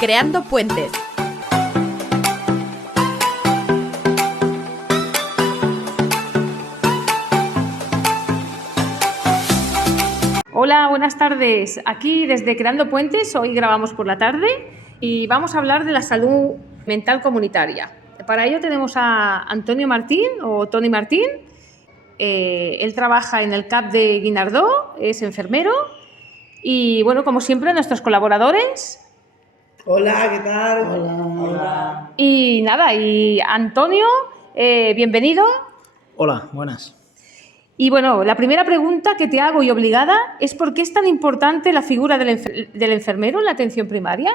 Creando Puentes. Hola, buenas tardes. Aquí desde Creando Puentes, hoy grabamos por la tarde y vamos a hablar de la salud mental comunitaria. Para ello tenemos a Antonio Martín o Toni Martín. Él trabaja en el CAP de Guinardó, es enfermero y, bueno, como siempre, nuestros colaboradores. Hola, ¿qué tal? Hola. Y nada, y Antonio, bienvenido. Hola, buenas. Y bueno, la primera pregunta que te hago y obligada es ¿por qué es tan importante la figura del enfermero en la atención primaria?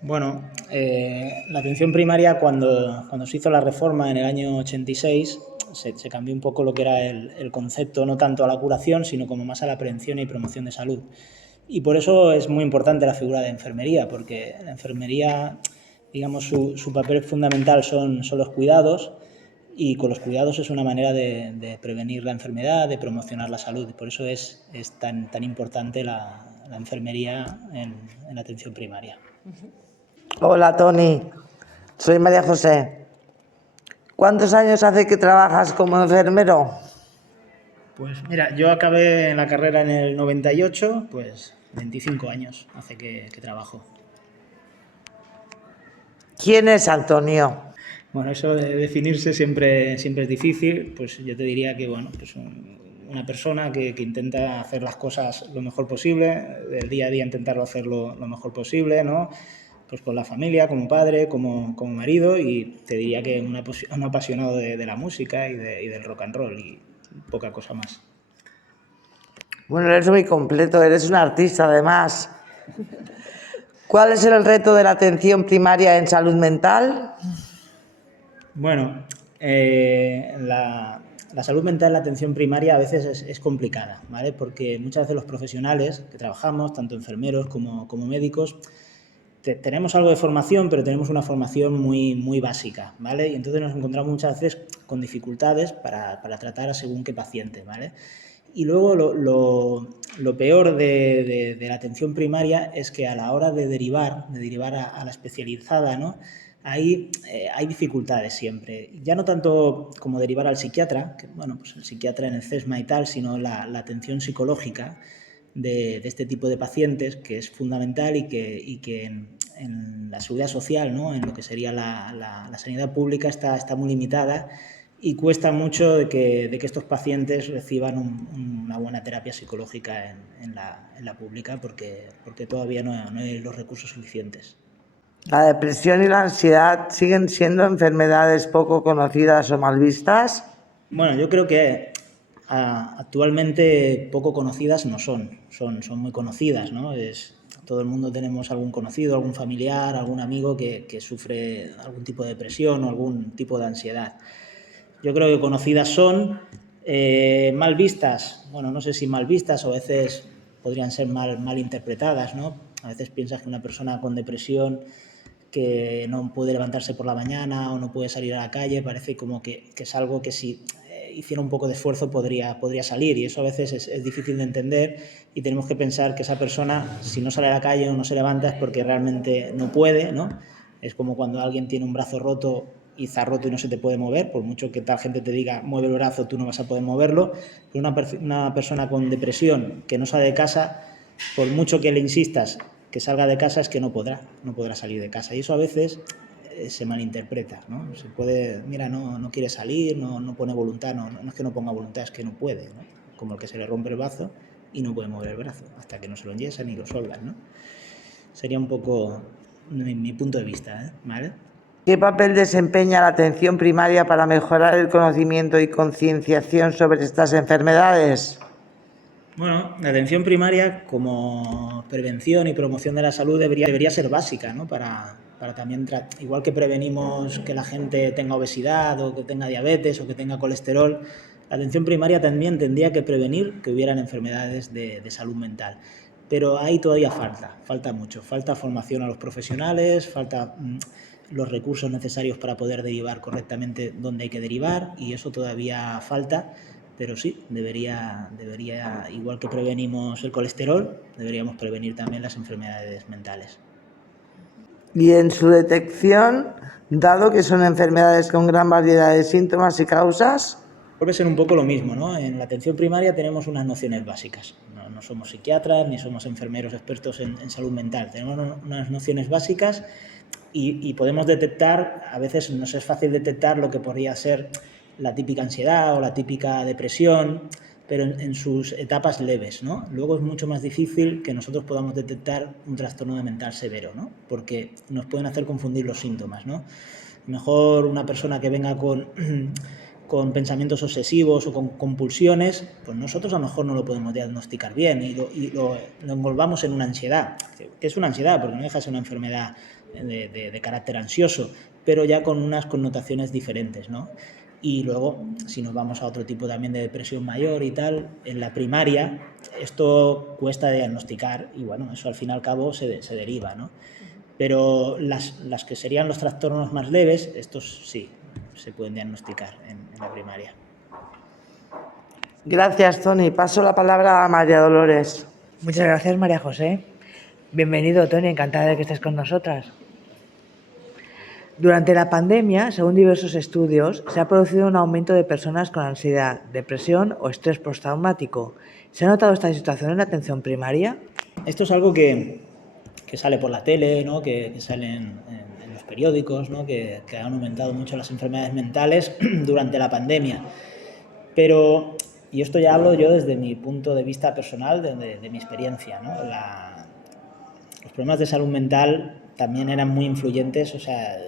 Bueno, la atención primaria cuando se hizo la reforma en el año 86 se cambió un poco lo que era el concepto, no tanto a la curación, sino como más a la prevención y promoción de salud. Y por eso es muy importante la figura de enfermería, porque la enfermería, digamos, su papel fundamental son los cuidados, y con los cuidados es una manera de prevenir la enfermedad, de promocionar la salud. Y por eso es tan importante la enfermería en la atención primaria. Hola, Toni. Soy María José. ¿Cuántos años hace que trabajas como enfermero? Pues mira, yo acabé en la carrera en el 98, pues 25 años hace que trabajo. ¿Quién es Antonio? Bueno, eso de definirse siempre es difícil. Pues yo te diría que, bueno, pues una persona que intenta hacer las cosas lo mejor posible, del día a día intentarlo hacerlo lo mejor posible, ¿no? Pues con la familia, como padre, como marido, y te diría que un apasionado de la música y del rock and roll, y poca cosa más. Bueno, eres muy completo, eres un artista además. ¿Cuál es el reto de la atención primaria en salud mental? Bueno, la salud mental en la atención primaria a veces es complicada, ¿vale? Porque muchas veces los profesionales que trabajamos, tanto enfermeros como médicos, tenemos algo de formación, pero tenemos una formación muy básica, ¿vale? Y entonces nos encontramos muchas veces con dificultades para tratar a según qué paciente, ¿vale? Y luego lo peor de la atención primaria es que a la hora de derivar a la especializada, ¿no? Hay dificultades siempre. Ya no tanto como derivar al psiquiatra, que bueno, pues el psiquiatra en el CESMA y tal, sino la atención psicológica de este tipo de pacientes, que es fundamental y que en la seguridad social, ¿no? En lo que sería la sanidad pública está muy limitada, y cuesta mucho de que estos pacientes reciban una buena terapia psicológica en la pública, porque todavía no hay los recursos suficientes. ¿La depresión y la ansiedad siguen siendo enfermedades poco conocidas o mal vistas? Bueno, yo creo que actualmente poco conocidas no son muy conocidas, ¿no? Todo el mundo tenemos algún conocido, algún familiar, algún amigo que sufre algún tipo de depresión o algún tipo de ansiedad. Yo creo que conocidas son, mal vistas, bueno, no sé si mal vistas o a veces podrían ser mal interpretadas, ¿no? A veces piensas que una persona con depresión que no puede levantarse por la mañana o no puede salir a la calle, parece como que es algo que si hiciera un poco de esfuerzo podría salir, y eso a veces es difícil de entender, y tenemos que pensar que esa persona, si no sale a la calle o no se levanta, es porque realmente no puede, ¿no? Es como cuando alguien tiene un brazo roto y está roto y no se te puede mover, por mucho que tal gente te diga mueve el brazo, tú no vas a poder moverlo. Pero una persona con depresión que no sale de casa, por mucho que le insistas que salga de casa, es que no podrá salir de casa, y eso a veces se malinterpreta, ¿no? Se puede, mira, no quiere salir, no pone voluntad, no es que no ponga voluntad, es que no puede, ¿no? Como el que se le rompe el brazo y no puede mover el brazo hasta que no se lo enyesan y lo soldan, ¿no? Sería un poco mi punto de vista, ¿vale? ¿Qué papel desempeña la atención primaria para mejorar el conocimiento y concienciación sobre estas enfermedades? Bueno, la atención primaria como prevención y promoción de la salud debería ser básica, ¿no? Para también, igual que prevenimos que la gente tenga obesidad o que tenga diabetes o que tenga colesterol, la atención primaria también tendría que prevenir que hubieran enfermedades de salud mental. Pero ahí todavía falta mucho, falta formación a los profesionales, falta los recursos necesarios para poder derivar correctamente donde hay que derivar, y eso todavía falta. Pero sí, debería, igual que prevenimos el colesterol, deberíamos prevenir también las enfermedades mentales. Y en su detección, dado que son enfermedades con gran variedad de síntomas y causas, Vuelve a ser un poco lo mismo, ¿no? En la atención primaria tenemos unas nociones básicas. No somos psiquiatras ni somos enfermeros expertos en salud mental. Tenemos unas nociones básicas y podemos detectar, a veces nos es fácil detectar lo que podría ser la típica ansiedad o la típica depresión, pero en sus etapas leves, ¿no? Luego es mucho más difícil que nosotros podamos detectar un trastorno mental severo, ¿no? Porque nos pueden hacer confundir los síntomas, ¿no? Mejor una persona que venga con pensamientos obsesivos o con compulsiones, pues nosotros a lo mejor no lo podemos diagnosticar bien y lo envolvamos en una ansiedad, que es una ansiedad porque no deja de ser una enfermedad de carácter ansioso, pero ya con unas connotaciones diferentes, ¿no? Y luego, si nos vamos a otro tipo también de depresión mayor y tal, en la primaria esto cuesta diagnosticar y bueno, eso al fin y al cabo se deriva, ¿no? Pero las que serían los trastornos más leves, estos sí, se pueden diagnosticar en la primaria. gracias, Tony. Paso la palabra a María Dolores. Muchas gracias, María José. Bienvenido, Tony, encantada de que estés con nosotras. Durante la pandemia, según diversos estudios, se ha producido un aumento de personas con ansiedad, depresión o estrés postraumático. ¿Se ha notado esta situación en la atención primaria? Esto es algo que sale por la tele, ¿no? que sale en los periódicos, ¿no? que han aumentado mucho las enfermedades mentales durante la pandemia. Pero, y esto ya hablo yo desde mi punto de vista personal, de mi experiencia, ¿no? Los problemas de salud mental también eran muy influyentes, o sea,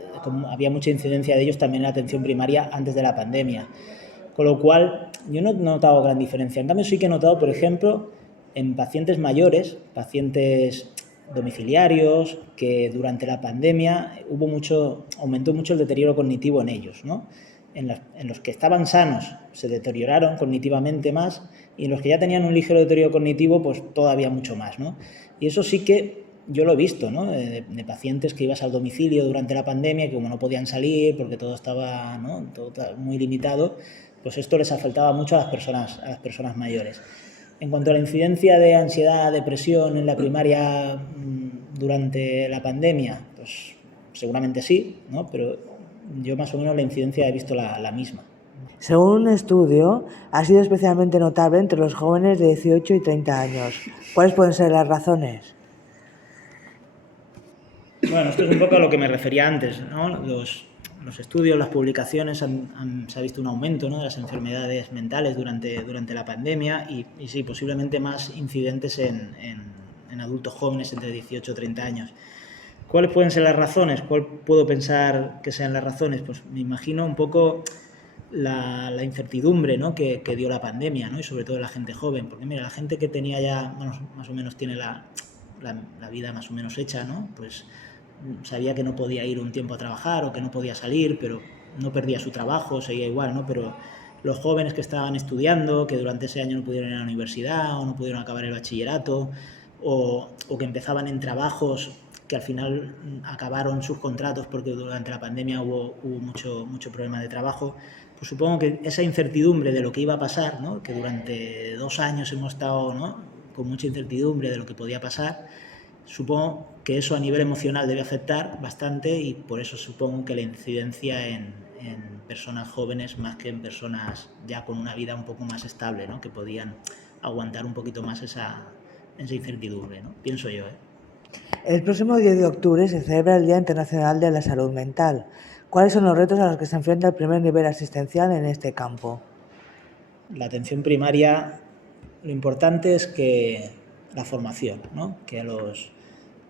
había mucha incidencia de ellos también en la atención primaria antes de la pandemia. Con lo cual, yo no he notado gran diferencia. En cambio, sí que he notado, por ejemplo, en pacientes mayores, pacientes domiciliarios, que durante la pandemia aumentó mucho el deterioro cognitivo en ellos, ¿no? En los que estaban sanos se deterioraron cognitivamente más y en los que ya tenían un ligero deterioro cognitivo, pues todavía mucho más, ¿no? Y eso sí que yo lo he visto, ¿no? De pacientes que ibas al domicilio durante la pandemia, que como no podían salir porque todo estaba, ¿no? Todo muy limitado, pues esto les afectaba mucho a las personas mayores. En cuanto a la incidencia de ansiedad, depresión en la primaria durante la pandemia, pues seguramente sí, ¿no? Pero yo más o menos la incidencia he visto la misma. Según un estudio, ha sido especialmente notable entre los jóvenes de 18 y 30 años. ¿Cuáles pueden ser las razones? Bueno, esto es un poco a lo que me refería antes, ¿no? Los estudios, las publicaciones, se ha visto un aumento, ¿no? de las enfermedades mentales durante la pandemia y sí, posiblemente más incidentes en adultos jóvenes entre 18 y 30 años. ¿Cuáles pueden ser las razones? ¿Cuál puedo pensar que sean las razones? Pues me imagino un poco la incertidumbre, ¿no? que dio la pandemia, ¿no? Y sobre todo la gente joven, porque mira, la gente que tenía ya, bueno, más o menos tiene la vida más o menos hecha, ¿no? Pues sabía que no podía ir un tiempo a trabajar o que no podía salir, pero no perdía su trabajo, seguía igual, ¿no? Pero los jóvenes que estaban estudiando, que durante ese año no pudieron ir a la universidad o no pudieron acabar el bachillerato o que empezaban en trabajos que al final acabaron sus contratos porque durante la pandemia hubo mucho problema de trabajo, pues supongo que esa incertidumbre de lo que iba a pasar, ¿no? Que durante 2 años hemos estado, ¿no? con mucha incertidumbre de lo que podía pasar, supongo que eso a nivel emocional debe afectar bastante y por eso supongo que la incidencia en personas jóvenes más que en personas ya con una vida un poco más estable, ¿no? que podían aguantar un poquito más esa incertidumbre, ¿no? Pienso yo, ¿eh? El próximo 10 de octubre se celebra el Día Internacional de la Salud Mental. ¿Cuáles son los retos a los que se enfrenta el primer nivel asistencial en este campo? La atención primaria, lo importante es que la formación, ¿no? Que a los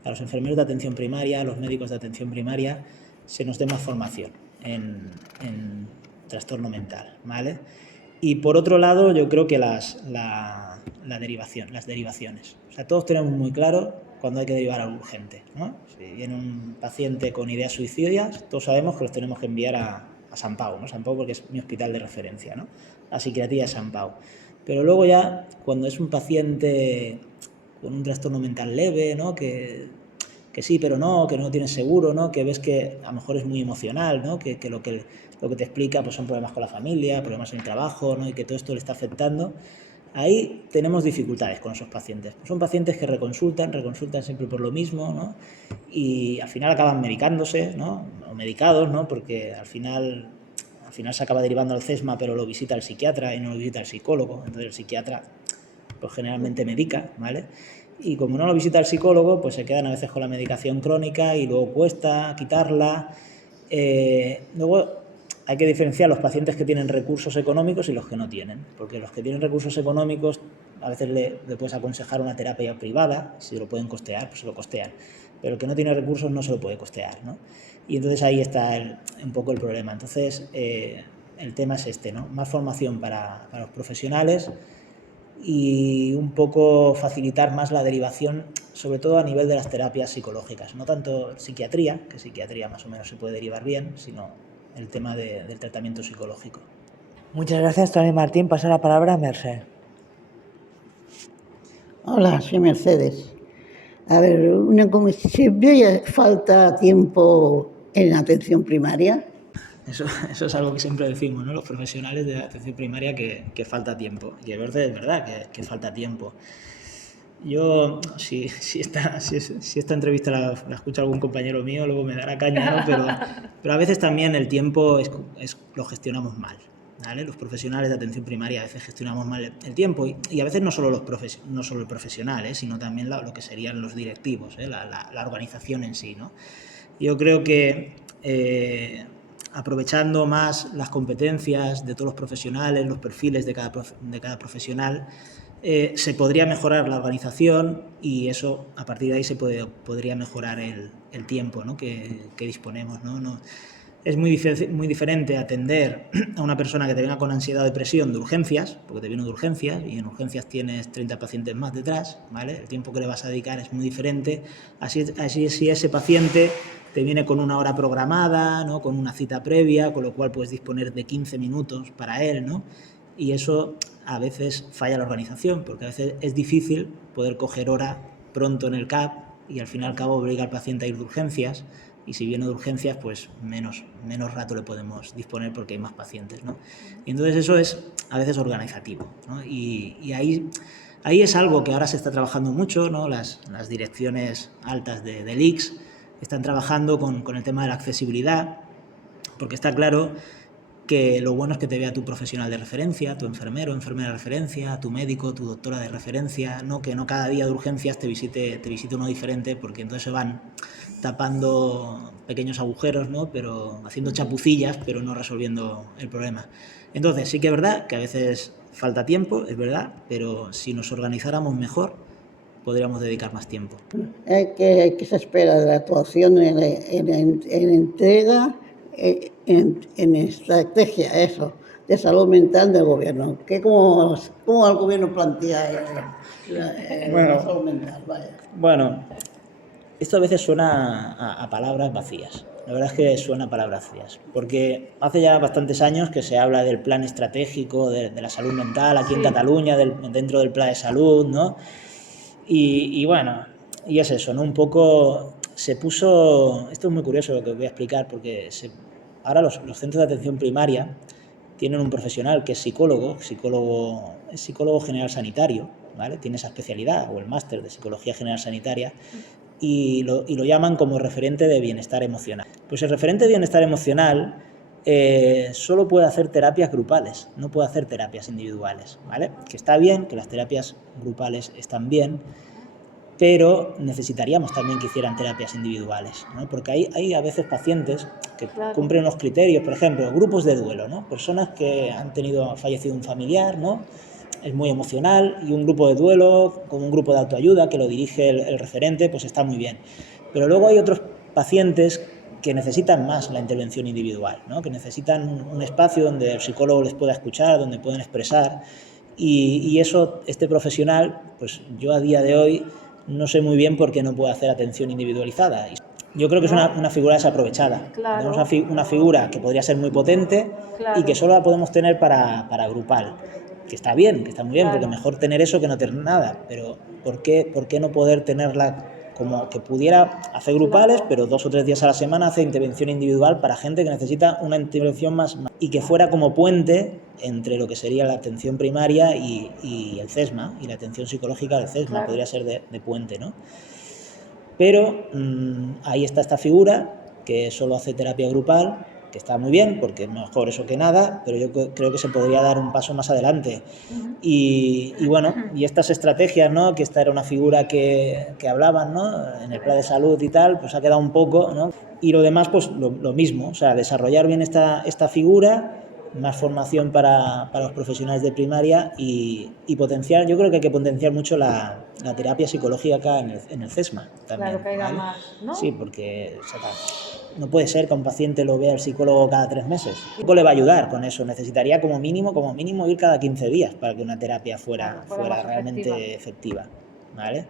enfermeros de atención primaria, a los médicos de atención primaria, se nos dé más formación en trastorno mental, ¿vale? Y por otro lado, yo creo que las derivaciones. O sea, todos tenemos muy claro cuando hay que derivar al urgente, ¿no? Si viene un paciente con ideas suicidas, todos sabemos que los tenemos que enviar a Sant Pau, ¿no? Sant Pau porque es mi hospital de referencia, ¿no? La psiquiatría de Sant Pau. Pero luego ya, cuando es un paciente con un trastorno mental leve, ¿no? Que sí, pero no, que no tienes seguro, ¿no? Que ves que a lo mejor es muy emocional, ¿no? Que lo que te explica pues son problemas con la familia, problemas en el trabajo, ¿no? Y que todo esto le está afectando. Ahí tenemos dificultades con esos pacientes. Son pacientes que reconsultan siempre por lo mismo, ¿no? Y al final acaban medicándose, ¿no? O medicados, ¿no? Porque al final se acaba derivando al CESMA, pero lo visita el psiquiatra y no lo visita el psicólogo. Entonces el psiquiatra pues generalmente medica, ¿vale? Y como no lo visita el psicólogo, pues se quedan a veces con la medicación crónica y luego cuesta quitarla. Luego hay que diferenciar los pacientes que tienen recursos económicos y los que no tienen, porque los que tienen recursos económicos a veces le puedes aconsejar una terapia privada, si lo pueden costear, pues se lo costean, pero el que no tiene recursos no se lo puede costear, ¿no? Y entonces ahí está un poco el problema. Entonces el tema es este, ¿no? Más formación para los profesionales y un poco facilitar más la derivación, sobre todo a nivel de las terapias psicológicas, no tanto psiquiatría, que psiquiatría más o menos se puede derivar bien, sino el tema del tratamiento psicológico. Muchas gracias, Tony Martín. Pasa la palabra a Mercè. Hola, soy Mercedes. A ver, siempre falta tiempo en atención primaria. Eso es algo que siempre decimos, ¿no? Los profesionales de la atención primaria que falta tiempo. Y es verdad que falta tiempo. Yo, si esta entrevista la escucha algún compañero mío, luego me dará caña, ¿no? Pero a veces también el tiempo lo gestionamos mal, ¿vale? Los profesionales de atención primaria a veces gestionamos mal el tiempo y a veces no solo el profesional, sino también lo que serían los directivos, la organización en sí, ¿no? Yo creo que aprovechando más las competencias de todos los profesionales, los perfiles de cada profesional, se podría mejorar la organización y eso, a partir de ahí se podría mejorar el tiempo, ¿no? que disponemos, ¿no? Es muy diferente atender a una persona que te venga con ansiedad o depresión de urgencias, porque te viene de urgencias y en urgencias tienes 30 pacientes más detrás, ¿vale? El tiempo que le vas a dedicar es muy diferente. Así si ese paciente te viene con una hora programada, ¿no? Con una cita previa, con lo cual puedes disponer de 15 minutos para él, ¿no? Y eso a veces falla la organización, porque a veces es difícil poder coger hora pronto en el CAP y al fin y al cabo obliga al paciente a ir de urgencias. Y si viene de urgencias, pues menos rato le podemos disponer porque hay más pacientes, ¿no? Y entonces eso es a veces organizativo, ¿no? Y ahí es algo que ahora se está trabajando mucho, ¿no? Las direcciones altas del ICS están trabajando con el tema de la accesibilidad, porque está claro que lo bueno es que te vea tu profesional de referencia, tu enfermero, enfermera de referencia, tu médico, tu doctora de referencia, ¿no? Que no cada día de urgencias te visite uno diferente, porque entonces se van tapando pequeños agujeros, ¿no? Pero haciendo chapucillas, pero no resolviendo el problema. Entonces sí que es verdad que a veces falta tiempo, es verdad, pero si nos organizáramos mejor, podríamos dedicar más tiempo. ¿Qué se espera de la actuación en entrega, en estrategia, eso, de salud mental del gobierno? ¿Cómo el gobierno plantea la salud mental? Vaya. Bueno, esto a veces suena a palabras vacías. La verdad es que suena a palabras vacías, porque hace ya bastantes años que se habla del plan estratégico de la salud mental aquí en Cataluña, dentro del plan de salud, ¿no? Y bueno, y es eso, ¿no? Un poco se puso... Esto es muy curioso lo que os voy a explicar, porque ahora los centros de atención primaria tienen un profesional que es psicólogo general sanitario, ¿vale? Tiene esa especialidad, o el máster de psicología general sanitaria, y lo llaman como referente de bienestar emocional. Pues el referente de bienestar emocional solo puede hacer terapias grupales, no puede hacer terapias individuales, ¿vale? Que está bien, que las terapias grupales están bien, pero necesitaríamos también que hicieran terapias individuales, ¿no? Porque hay a veces pacientes que cumplen unos criterios, por ejemplo, grupos de duelo, ¿no? Personas que han fallecido un familiar, ¿no? Es muy emocional y un grupo de duelo, como un grupo de autoayuda que lo dirige el referente, pues está muy bien. Pero luego hay otros pacientes que necesitan más la intervención individual, ¿no? Que necesitan un espacio donde el psicólogo les pueda escuchar, donde pueden expresar y eso, este profesional, pues yo a día de hoy no sé muy bien por qué no puede hacer atención individualizada. Yo creo que es una figura desaprovechada. Claro. Tenemos una figura que podría ser muy potente y que solo la podemos tener para grupal. Que está bien, que está muy bien, porque mejor tener eso que no tener nada, pero ¿por qué no poder tenerla como que pudiera hacer grupales, pero 2 o 3 días a la semana hacer intervención individual para gente que necesita una intervención más y que fuera como puente entre lo que sería la atención primaria y el CESMA, y la atención psicológica del CESMA, Claro. podría ser de puente, ¿no? Pero ahí está esta figura que solo hace terapia grupal, que está muy bien, porque es mejor eso que nada, pero yo creo que se podría dar un paso más adelante. Y bueno, y estas estrategias, ¿no? Que esta era una figura que hablaban, ¿no? En el plan de salud y tal, pues ha quedado un poco, ¿no? Y lo demás, pues lo mismo, o sea, desarrollar bien esta figura, más formación para los profesionales de primaria y potenciar, yo creo que hay que potenciar mucho la terapia psicológica acá en el CESMA también. Claro, que haya ¿vale? más, ¿no? Sí, porque o sea, no puede ser que a un paciente lo vea el psicólogo cada 3 meses. El psicólogo le va a ayudar con eso, necesitaría como mínimo ir cada 15 días para que una terapia fuera más realmente efectiva. ¿Vale?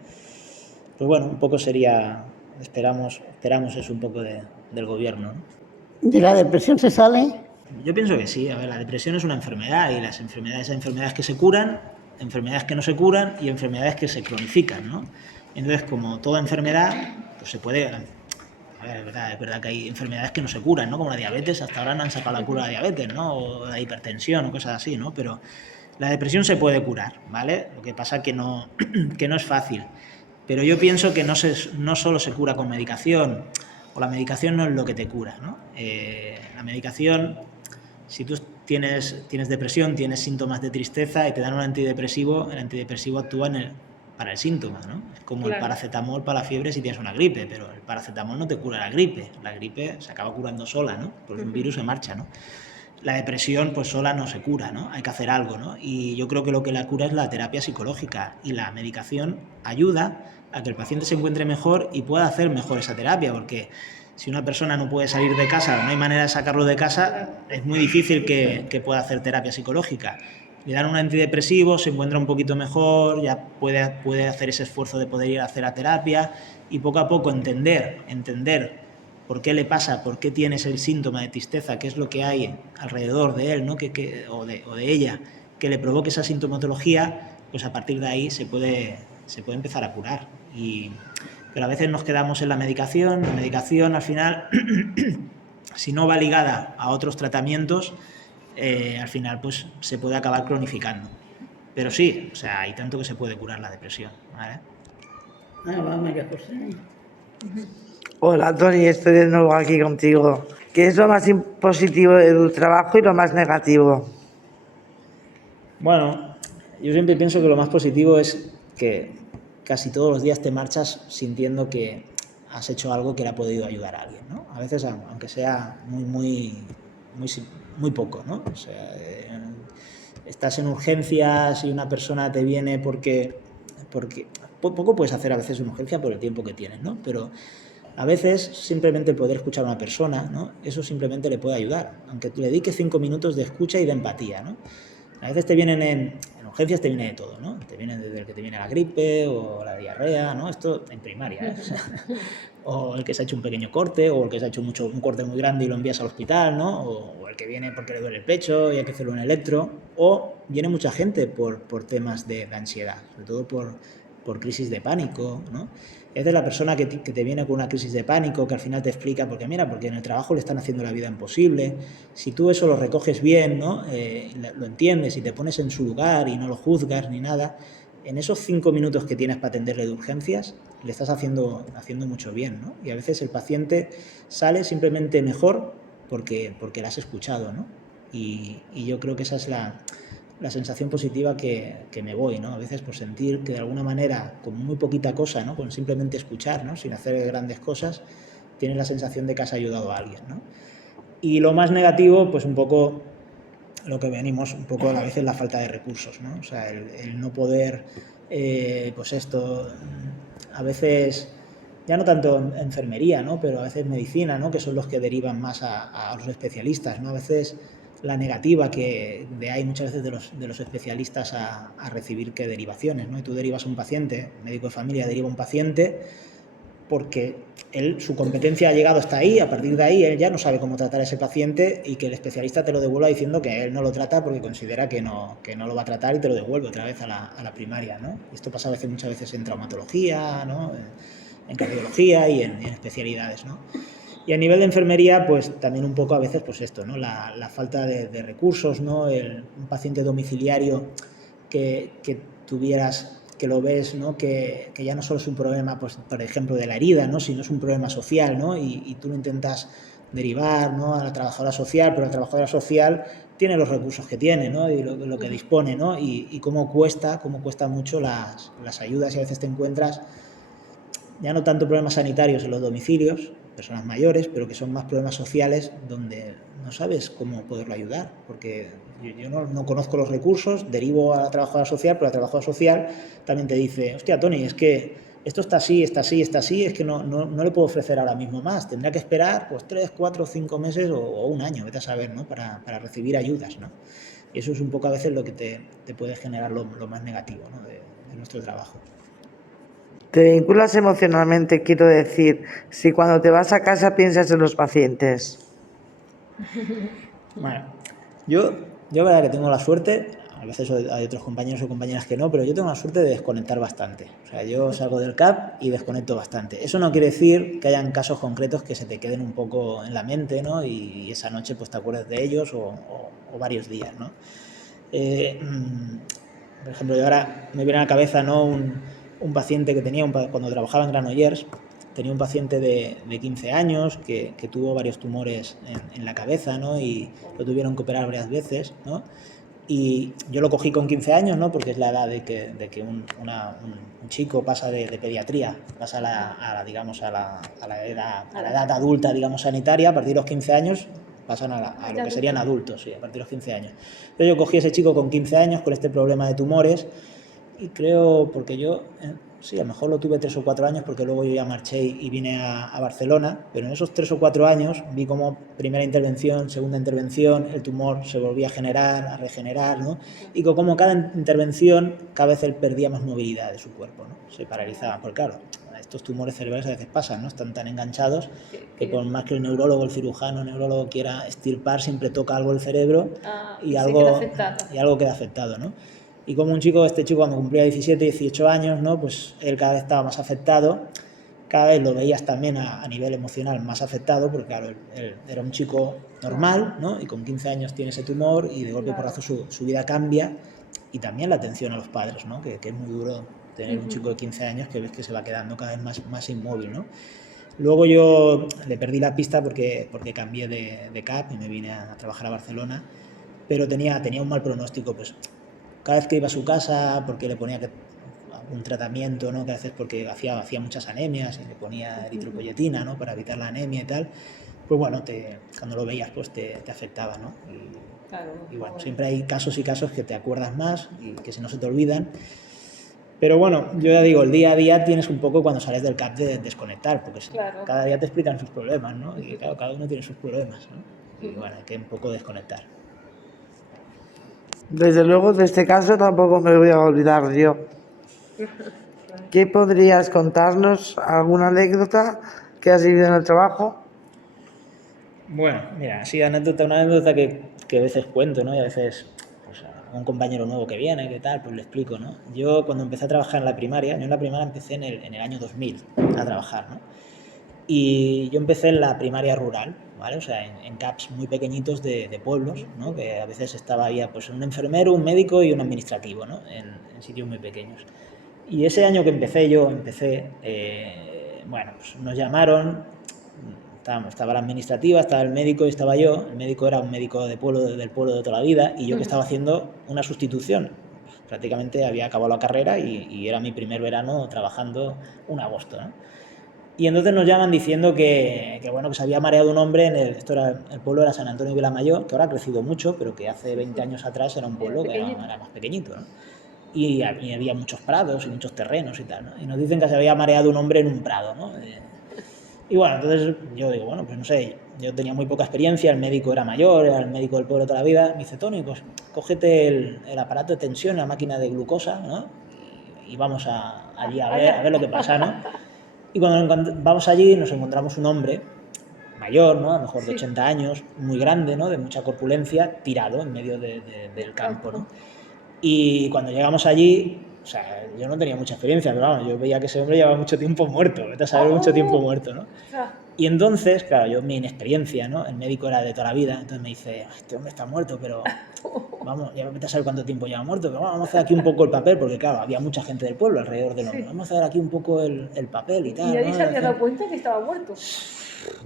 Pues bueno, un poco sería, esperamos eso un poco del gobierno, ¿no? ¿De la depresión se sale? Yo pienso que sí. A ver, la depresión es una enfermedad y las enfermedades hay enfermedades que se curan, enfermedades que no se curan y enfermedades que se cronifican, ¿no? Entonces, como toda enfermedad, pues se puede... A ver, es verdad que hay enfermedades que no se curan, ¿no? Como la diabetes, hasta ahora no han sacado la cura de la diabetes, ¿no? O la hipertensión o cosas así, ¿no? Pero la depresión se puede curar, ¿vale? Lo que pasa que no es fácil. Pero yo pienso que no solo se cura con medicación, o la medicación no es lo que te cura, ¿no? La medicación, si tú tienes depresión, tienes síntomas de tristeza y te dan un antidepresivo, el antidepresivo actúa para el síntoma, ¿no? Es como el paracetamol para la fiebre si tienes una gripe, pero el paracetamol no te cura la gripe se acaba curando sola, ¿no? Porque un virus se marcha, ¿no? La depresión pues sola no se cura, ¿no? Hay que hacer algo, ¿no? Y yo creo que lo que la cura es la terapia psicológica y la medicación ayuda a que el paciente se encuentre mejor y pueda hacer mejor esa terapia, porque si una persona no puede salir de casa o no hay manera de sacarlo de casa, es muy difícil que pueda hacer terapia psicológica. Le dan un antidepresivo, se encuentra un poquito mejor, ya puede hacer ese esfuerzo de poder ir a hacer la terapia y poco a poco entender por qué le pasa, por qué tiene ese síntoma de tristeza, qué es lo que hay alrededor de él, ¿no? o de ella, que le provoque esa sintomatología, pues a partir de ahí se puede empezar a curar. Pero a veces nos quedamos en la medicación al final, si no va ligada a otros tratamientos, al final pues se puede acabar cronificando. Pero sí, o sea, hay tanto que se puede curar la depresión, ¿vale? Va, María José. Hola Toni, estoy de nuevo aquí contigo. ¿Qué es lo más positivo de tu trabajo y lo más negativo? Bueno, yo siempre pienso que lo más positivo es que casi todos los días te marchas sintiendo que has hecho algo que le ha podido ayudar a alguien, ¿no? A veces, aunque sea muy poco, ¿no? O sea, estás en urgencias y una persona te viene porque poco puedes hacer a veces en urgencia por el tiempo que tienes, ¿no? Pero a veces simplemente poder escuchar a una persona, ¿no? Eso simplemente le puede ayudar, aunque tú le dediques 5 minutos de escucha y de empatía, ¿no? A veces te vienen en urgencias, te viene de todo, ¿no? Te viene desde el que te viene la gripe o la diarrea, ¿no? Esto en primaria, ¿eh? O el que se ha hecho un pequeño corte, o el que se ha hecho un corte muy grande y lo envías al hospital, ¿no? O el que viene porque le duele el pecho y hay que hacerle un electro, o viene mucha gente por temas de ansiedad, sobre todo por crisis de pánico, ¿no? Es de la persona que te viene con una crisis de pánico, que al final te explica, porque en el trabajo le están haciendo la vida imposible. Si tú eso lo recoges bien, ¿no? Lo entiendes y te pones en su lugar y no lo juzgas ni nada, en esos 5 minutos que tienes para atenderle de urgencias, le estás haciendo mucho bien, ¿no? Y a veces el paciente sale simplemente mejor porque le has escuchado, ¿no? Y yo creo que esa es la sensación positiva que me voy, ¿no? A veces por sentir que de alguna manera, con muy poquita cosa, ¿no? Con simplemente escuchar, ¿no? Sin hacer grandes cosas, tienes la sensación de que has ayudado a alguien, ¿no? Y lo más negativo, pues un poco lo que venimos, un poco a veces la falta de recursos, ¿no? O sea, el no poder, pues esto, a veces, ya no tanto enfermería, ¿no? Pero a veces medicina, ¿no? Que son los que derivan más a los especialistas, ¿no? A veces la negativa que hay muchas veces de los especialistas a recibir que derivaciones, ¿no? Y tú derivas a un paciente, el médico de familia deriva a un paciente porque su competencia ha llegado hasta ahí, a partir de ahí él ya no sabe cómo tratar a ese paciente y que el especialista te lo devuelva diciendo que él no lo trata porque considera que no lo va a tratar y te lo devuelve otra vez a la primaria, ¿no? Esto pasa muchas veces en traumatología, ¿no? en cardiología y en especialidades, ¿no? Y a nivel de enfermería, pues también un poco a veces, pues esto, ¿no? La falta de recursos, ¿no? Un paciente domiciliario que tuvieras, que lo ves, ¿no? Que ya no solo es un problema, pues, por ejemplo, de la herida, ¿no? Sino es un problema social, ¿no? Y tú lo intentas derivar, ¿no? A la trabajadora social, pero la trabajadora social tiene los recursos que tiene, ¿no? Y lo que dispone, ¿no? Y cómo cuesta mucho las ayudas, y a veces te encuentras ya no tanto problemas sanitarios en los domicilios, personas mayores, pero que son más problemas sociales donde no sabes cómo poderlo ayudar, porque yo no conozco los recursos, derivo a la trabajadora social, pero la trabajadora social también te dice, hostia, Toni, es que esto está así, está así, está así, es que no le puedo ofrecer ahora mismo más, tendrá que esperar pues 3, 4, 5 meses o un año, vete a saber, ¿no? Para recibir ayudas, ¿no? Y eso es un poco a veces lo que te puede generar lo más negativo, ¿no? de nuestro trabajo. ¿Te vinculas emocionalmente, quiero decir, si cuando te vas a casa piensas en los pacientes? Bueno, yo la verdad que tengo la suerte, a veces hay otros compañeros o compañeras que no, pero yo tengo la suerte de desconectar bastante. O sea, yo salgo del CAP y desconecto bastante. Eso no quiere decir que hayan casos concretos que se te queden un poco en la mente, ¿no? Y esa noche pues te acuerdes de ellos o varios días, ¿no? Por ejemplo, yo ahora me viene a la cabeza, ¿no? un paciente que tenía, cuando trabajaba en Granollers, tenía un paciente de 15 años que tuvo varios tumores en la cabeza, ¿no? Y lo tuvieron que operar varias veces, ¿no? Y yo lo cogí con 15 años, ¿no? Porque es la edad de que un chico pasa de pediatría, pasa digamos, a la edad adulta, digamos, sanitaria. A partir de los 15 años pasan a lo que serían adultos, sí, a partir de los 15 años. Entonces yo cogí a ese chico con 15 años con este problema de tumores y creo, porque yo, sí, a lo mejor lo tuve 3 o 4 años porque luego yo ya marché y vine a Barcelona, pero en esos 3 o 4 años vi como primera intervención, segunda intervención, el tumor se volvía a generar, a regenerar, ¿no? Y como cada intervención, cada vez él perdía más movilidad de su cuerpo, ¿no? Se paralizaba, porque claro, estos tumores cerebrales a veces pasan, ¿no? Están tan enganchados que por más que el neurólogo, el cirujano, el neurólogo quiera extirpar, siempre toca algo el cerebro y algo queda afectado, ¿no? Y como este chico cuando cumplía 17, 18 años, ¿no? Pues él cada vez estaba más afectado, cada vez lo veías también a nivel emocional más afectado, porque claro, él era un chico normal, ¿no? Y con 15 años tiene ese tumor y de golpe por porrazo su vida cambia, y también la atención a los padres, ¿no? Que es muy duro tener un chico de 15 años que ves que se va quedando cada vez más inmóvil, ¿no? Luego yo le perdí la pista porque cambié de CAP y me vine a trabajar a Barcelona, pero tenía un mal pronóstico, pues cada vez que iba a su casa, porque le ponía un tratamiento, ¿no? Que a veces porque hacía muchas anemias y le ponía eritropoyetina, ¿no? Para evitar la anemia y tal, pues bueno, cuando lo veías pues te afectaba, ¿no? Y bueno, siempre hay casos y casos que te acuerdas más y que si no se te olvidan. Pero bueno, yo ya digo, el día a día tienes un poco cuando sales del CAP de desconectar, porque cada día te explican sus problemas, ¿no? Y claro, cada uno tiene sus problemas, ¿no? Y bueno, hay que un poco desconectar. Desde luego, de este caso tampoco me voy a olvidar yo. ¿Qué podrías contarnos? ¿Alguna anécdota que has vivido en el trabajo? Bueno, mira, sí, una anécdota que a veces cuento, ¿no? Y a veces pues, a un compañero nuevo que viene, que tal, pues le explico, ¿no? Yo cuando empecé a trabajar en la primaria, empecé en el año 2000 a trabajar, ¿no? Y yo empecé en la primaria rural, ¿vale? O sea, en CAPs muy pequeñitos de pueblos, ¿no? Que a veces había pues un enfermero, un médico y un administrativo, ¿no? En sitios muy pequeños. Y ese año que empecé, bueno, pues nos llamaron, estaba la administrativa, estaba el médico y estaba yo. El médico era un médico del pueblo de toda la vida y yo que estaba haciendo una sustitución. Prácticamente había acabado la carrera y era mi primer verano trabajando un agosto, ¿no? Y entonces nos llaman diciendo que se había mareado un hombre el pueblo era San Antonio de Vilamayor, que ahora ha crecido mucho, pero que hace 20 años atrás era un pueblo que era más pequeñito, ¿no? Y había muchos prados y muchos terrenos y tal, ¿no? Y nos dicen que se había mareado un hombre en un prado, ¿no? Y bueno, entonces yo digo, bueno, pues no sé, yo tenía muy poca experiencia, el médico era mayor, era el médico del pueblo toda la vida. Me dice, Toni, pues cógete el aparato de tensión, la máquina de glucosa, ¿no? Y vamos allí a ver lo que pasa, ¿no? Y cuando vamos allí nos encontramos un hombre mayor, ¿no? A lo mejor de 80 años, muy grande, ¿no? De mucha corpulencia, tirado en medio del campo, ¿no? Y cuando llegamos allí, o sea, yo no tenía mucha experiencia, pero vamos, yo veía que ese hombre llevaba mucho tiempo muerto, vete a saber mucho tiempo muerto, ¿no? Y entonces, claro, yo mi inexperiencia, ¿no? El médico era de toda la vida, entonces me dice, este hombre está muerto, pero vamos, ya vete a saber cuánto tiempo lleva muerto, pero vamos a hacer aquí un poco el papel, porque claro, había mucha gente del pueblo alrededor del hombre, vamos a hacer aquí un poco el papel y tal. ¿Y nadie ¿no? se había dado cuenta que estaba muerto?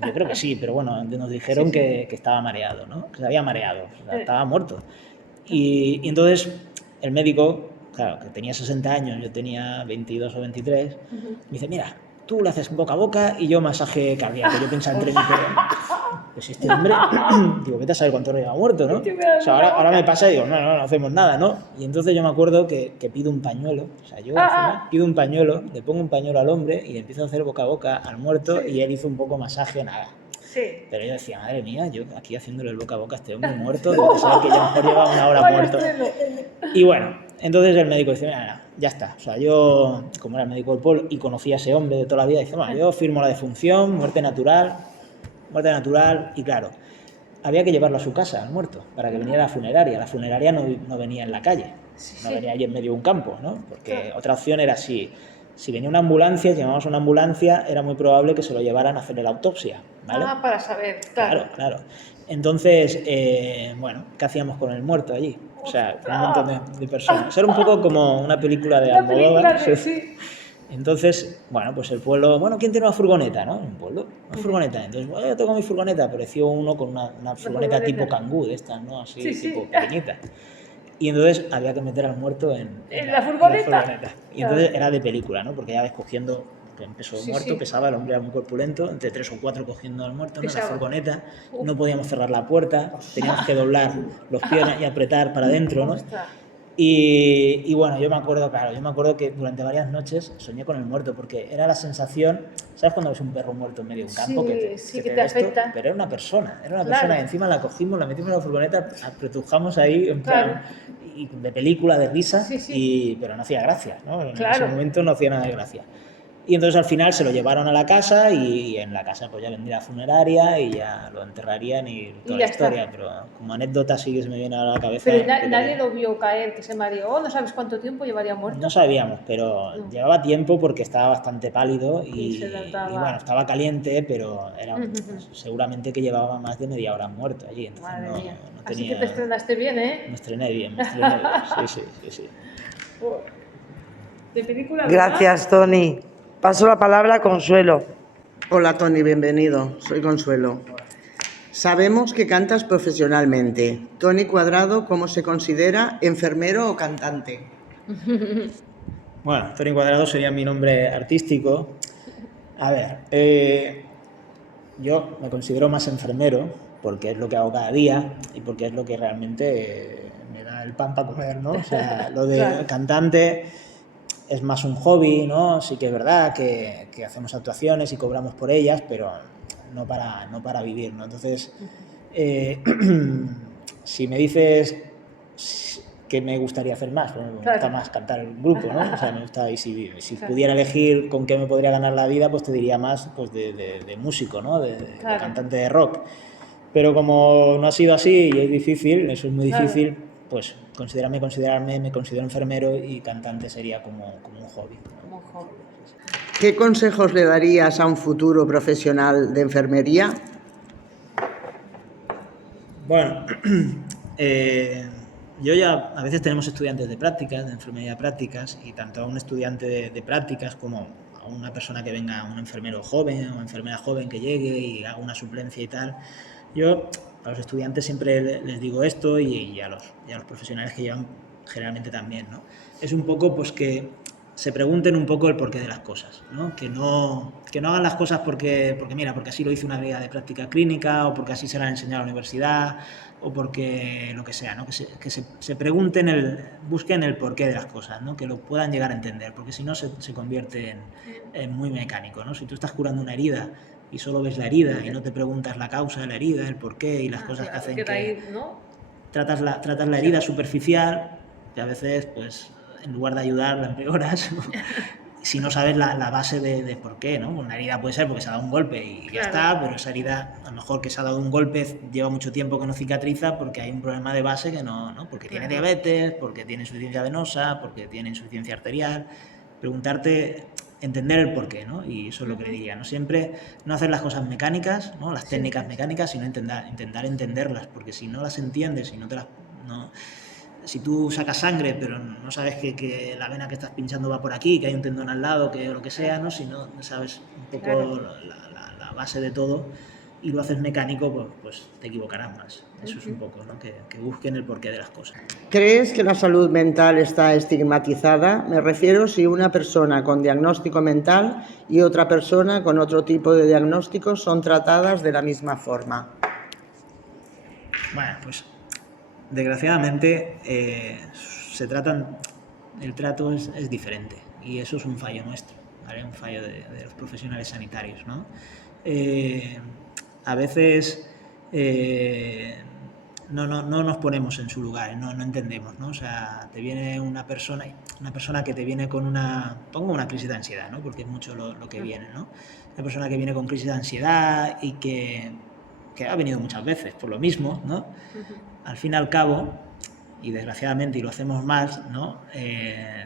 Yo creo que sí, pero bueno, nos dijeron que estaba mareado, ¿no? Que se había mareado, o sea, estaba muerto. Y entonces el médico, claro, que tenía 60 años, yo tenía 22 o 23, me dice, mira, tú le haces boca a boca y yo masaje cardíaco. Yo pensaba entre mí, pues este hombre, digo, vete a saber cuánto lleva muerto, ¿no? O sea, ahora me pasa y digo, no hacemos nada, ¿no? Y entonces yo me acuerdo que pido un pañuelo, o sea, yo al final pido un pañuelo, le pongo un pañuelo al hombre y le empiezo a hacer boca a boca al muerto y él hizo un poco masaje, nada. Sí. Pero yo decía, madre mía, yo aquí haciéndole el boca a boca a este hombre muerto, de saber que ya mejor lleva una hora muerto. Y bueno, entonces el médico dice, mira, ya está. O sea, yo, como era el médico del pueblo y conocía a ese hombre de toda la vida, dice, bueno, yo firmo la defunción, muerte natural, y claro, había que llevarlo a su casa, al muerto, para que viniera a la funeraria. La funeraria no venía en la calle, no venía allí en medio de un campo, ¿no? Porque otra opción era si venía una ambulancia, si llamábamos a una ambulancia, era muy probable que se lo llevaran a hacerle la autopsia, ¿vale? Para saber, claro. Claro. Entonces, bueno, ¿qué hacíamos con el muerto allí? O sea, con un montón de personas. Era un poco como una película de Almodóvar. Sí. Entonces, bueno, pues el pueblo, bueno, ¿quién tiene una furgoneta, no? Un pueblo, una furgoneta. Entonces, bueno, yo tengo mi furgoneta. Apareció uno con una furgoneta tipo Kangoo de estas, ¿no? Así, tipo pequeñita. Y entonces había que meter al muerto en la furgoneta. Y entonces era de película, ¿no? Porque ya ves cogiendo, que empezó muerto, pesaba, el hombre era muy corpulento, entre 3 o 4 cogiendo al muerto, ¿no? En la furgoneta, no podíamos cerrar la puerta, teníamos que doblar los pies y apretar para adentro, ¿no? Y bueno, yo me acuerdo que durante varias noches soñé con el muerto, porque era la sensación, ¿sabes cuando ves un perro muerto en medio de un campo? Que te afecta. Pero era una persona, y encima la cogimos, la metimos en la furgoneta, apretujamos ahí, en plan, y de película, de risa, pero no hacía gracia, ¿no? En ese momento no hacía nada de gracia. Y entonces al final se lo llevaron a la casa y en la casa pues ya vendría la funeraria y ya lo enterrarían y toda la historia. Pero como anécdota sí que se me viene a la cabeza. Pero nadie lo vio caer, que se mareó, no sabes cuánto tiempo llevaría muerto. No sabíamos, pero llevaba tiempo porque estaba bastante pálido y bueno, estaba caliente, pero era seguramente que llevaba más de media hora muerto allí. Entonces Madre mía. No Así tenía... que te estrenaste bien, ¿eh? Me estrené bien. Sí. De película. Gracias, Toni. Paso la palabra a Consuelo. Hola Toni, bienvenido. Soy Consuelo. Sabemos que cantas profesionalmente. Toni Cuadrado, ¿cómo se considera? ¿Enfermero o cantante? Bueno, Toni Cuadrado sería mi nombre artístico. A ver, yo me considero más enfermero porque es lo que hago cada día y porque es lo que realmente me da el pan para comer, ¿no? O sea, lo de cantante es más un hobby, ¿no? Sí que es verdad que hacemos actuaciones y cobramos por ellas, pero no para vivir, ¿no? Entonces, si me dices qué me gustaría hacer más, pues me gusta más cantar el grupo, ¿no? O sea, me gusta, y si pudiera elegir con qué me podría ganar la vida, pues te diría más pues de músico, ¿no? De cantante de rock. Pero como no ha sido así y es difícil, eso es muy difícil, pues me considero enfermero y cantante sería como un hobby. ¿Qué consejos le darías a un futuro profesional de enfermería? Bueno, yo ya a veces tenemos estudiantes de prácticas, de enfermería prácticas, y tanto a un estudiante de prácticas como a una persona que venga, un enfermero joven o enfermera joven que llegue y haga una suplencia y tal, yo a los estudiantes siempre les digo esto y a los profesionales que llevan generalmente también, ¿no? Es un poco pues que se pregunten un poco el porqué de las cosas, ¿no? Que no hagan las cosas porque así lo hizo una guía de práctica clínica o porque así se la han enseñado a la universidad o porque lo que sea, ¿no? Que se pregunten, busquen el porqué de las cosas, ¿no? Que lo puedan llegar a entender, porque si no se convierte en muy mecánico, ¿no? Si tú estás curando una herida y solo ves la herida y no te preguntas la causa de la herida, el porqué y las cosas que hacen que tratas la herida superficial, que a veces pues en lugar de ayudar la empeoras si no sabes la base de por qué, ¿no? Una herida puede ser porque se ha dado un golpe y ya está, pero esa herida, a lo mejor que se ha dado un golpe, lleva mucho tiempo que no cicatriza porque hay un problema de base que no, porque tiene diabetes, porque tiene insuficiencia venosa, porque tiene insuficiencia arterial. Preguntarte, entender el porqué, ¿no? Y eso es lo que le diría, ¿no? Siempre no hacer las cosas mecánicas, ¿no? Las técnicas mecánicas, sino intentar entenderlas, porque si no las entiendes, si no te las... No, si tú sacas sangre, pero no sabes que la vena que estás pinchando va por aquí, que hay un tendón al lado, que lo que sea, ¿no? Si no sabes un poco la base de todo y lo haces mecánico, pues te equivocarás más. Eso es un poco, ¿no? Que busquen el porqué de las cosas. ¿Crees que la salud mental está estigmatizada? Me refiero si una persona con diagnóstico mental y otra persona con otro tipo de diagnóstico son tratadas de la misma forma. Bueno, pues desgraciadamente el trato es diferente y eso es un fallo nuestro, ¿vale? Un fallo de los profesionales sanitarios, ¿no? A veces no nos ponemos en su lugar, no entendemos, ¿no? O sea, te viene una persona que te viene con pongo una crisis de ansiedad, ¿no? Porque es mucho lo que viene, ¿no? Una persona que viene con crisis de ansiedad y que ha venido muchas veces por lo mismo, ¿no? Al fin y al cabo, y desgraciadamente, y lo hacemos más, ¿no?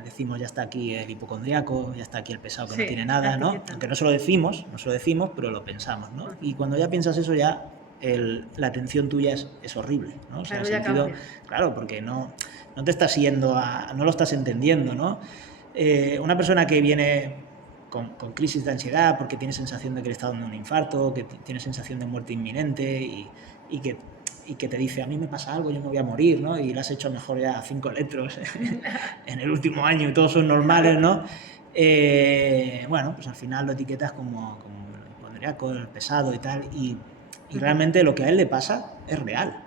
Decimos, ya está aquí el hipocondriaco, ya está aquí el pesado que no tiene nada, ¿no? Aunque no se lo decimos, pero lo pensamos, ¿no? Y cuando ya piensas eso, ya la atención tuya es horrible, ¿no? O sea, Claro, ya cambia. claro, porque no te estás yendo no lo estás entendiendo, ¿no? Una persona que viene con crisis de ansiedad porque tiene sensación de que le está dando un infarto, que tiene sensación de muerte inminente y que te dice, a mí me pasa algo, yo me voy a morir, ¿no? Y le has hecho a lo mejor ya 5 electros en el último año y todos son normales, ¿no? Bueno, pues al final lo etiquetas como el hipocondriaco, el pesado y tal, y realmente lo que a él le pasa es real.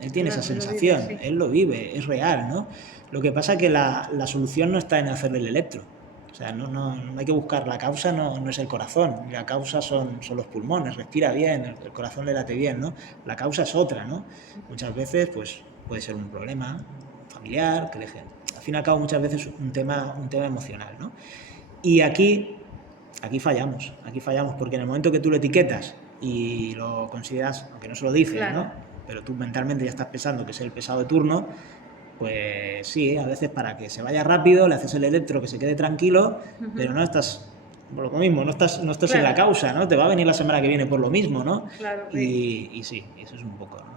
Él tiene esa sensación, él lo vive, es real, ¿no? Lo que pasa es que la solución no está en hacerle el electro. O sea, no hay que buscar la causa, no es el corazón, la causa son los pulmones, respira bien, el corazón le late bien, ¿no? La causa es otra, ¿no? Muchas veces pues puede ser un problema familiar, al fin y al cabo muchas veces un tema emocional, ¿no? Y aquí fallamos porque en el momento que tú lo etiquetas y lo consideras, aunque no se lo dices, ¿no? Pero tú mentalmente ya estás pensando que es el pesado de turno, pues sí, a veces para que se vaya rápido le haces el electro que se quede tranquilo, pero no estás, por lo mismo, no estás en la causa, ¿no? Te va a venir la semana que viene por lo mismo, ¿no? Claro, y sí, eso es un poco, ¿no?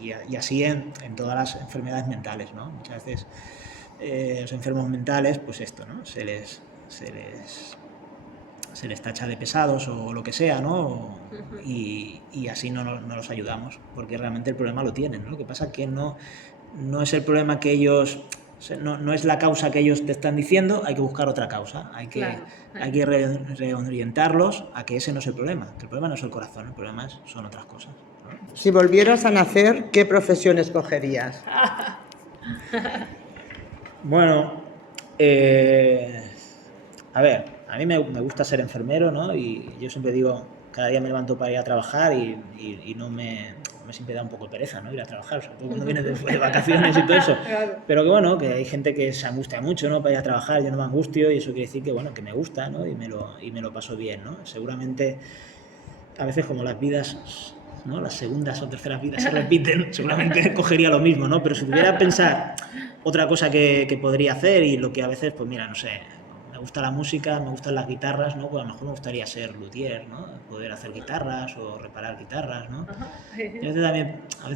Y así en todas las enfermedades mentales, ¿no? Muchas veces los enfermos mentales, pues esto, ¿no? Se les tacha de pesados o lo que sea, ¿no? Y así no los ayudamos, porque realmente el problema lo tienen, ¿no? Lo que pasa es que no es el problema que ellos... No es la causa que ellos te están diciendo, hay que buscar otra causa, hay que reorientarlos a que ese no es el problema, que el problema no es el corazón, el problema son otras cosas, ¿no? Si volvieras a nacer, ¿qué profesión escogerías? Bueno, a ver, a mí me gusta ser enfermero, ¿no? Y yo siempre digo, cada día me levanto para ir a trabajar y no me siempre da un poco de pereza, ¿no? Ir a trabajar, sobre todo cuando vienes de vacaciones y todo eso. Pero que bueno, que hay gente que se angustia mucho, ¿no? Para ir a trabajar, yo no me angustio y eso quiere decir que, bueno, que me gusta, ¿no? Y me lo paso bien, ¿no? Seguramente, a veces como las vidas, ¿no? Las segundas o terceras vidas se repiten, seguramente cogería lo mismo, ¿no? Pero si tuviera que pensar otra cosa que podría hacer y lo que a veces, pues mira, no sé, me gusta la música, me gustan las guitarras, ¿no? Pues a lo mejor me gustaría ser luthier, ¿no? Poder hacer guitarras o reparar guitarras, ¿no? Y a veces también, a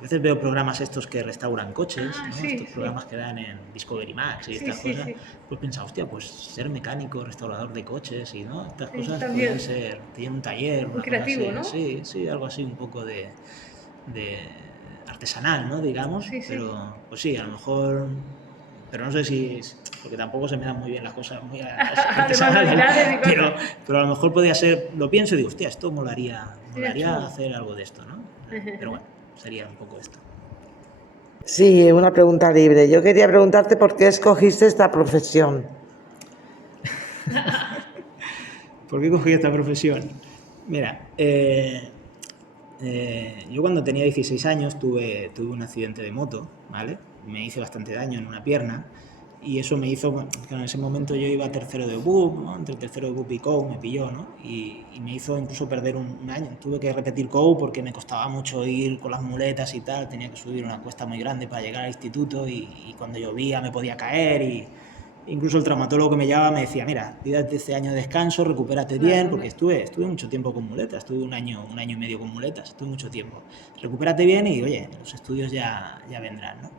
veces veo programas estos que restauran coches, ¿no? Estos programas que dan en Discovery Max y estas cosas, pues piensa, hostia, pues ser mecánico, restaurador de coches y, ¿no? Estas cosas pueden ser, tiene un taller, una creativo, cosa así, ¿no? Sí, algo así un poco de artesanal, ¿no? Digamos, pero pues sí, a lo mejor, pero no sé si, porque tampoco se me dan muy bien las cosas muy artesanales, pero a lo mejor podría ser, lo pienso y digo, hostia, esto molaría hacer algo de esto, ¿no? Pero bueno, sería un poco esto. Sí, una pregunta libre. Yo quería preguntarte por qué escogiste esta profesión. ¿Por qué cogí esta profesión? Mira, yo cuando tenía 16 años tuve un accidente de moto, ¿vale? Me hice bastante daño en una pierna Y eso me hizo, que en ese momento yo iba a tercero de BUP, ¿no? Entre tercero de BUP y COU me pilló, ¿no? Y me hizo incluso perder un año. Tuve que repetir COU porque me costaba mucho ir con las muletas y tal, tenía que subir una cuesta muy grande para llegar al instituto y cuando llovía me podía caer y incluso el traumatólogo que me llevaba me decía, mira, pídate este año de descanso, recupérate bien, porque estuve mucho tiempo con muletas, estuve un año y medio con muletas, estuve mucho tiempo. Recupérate bien y, oye, los estudios ya vendrán, ¿no?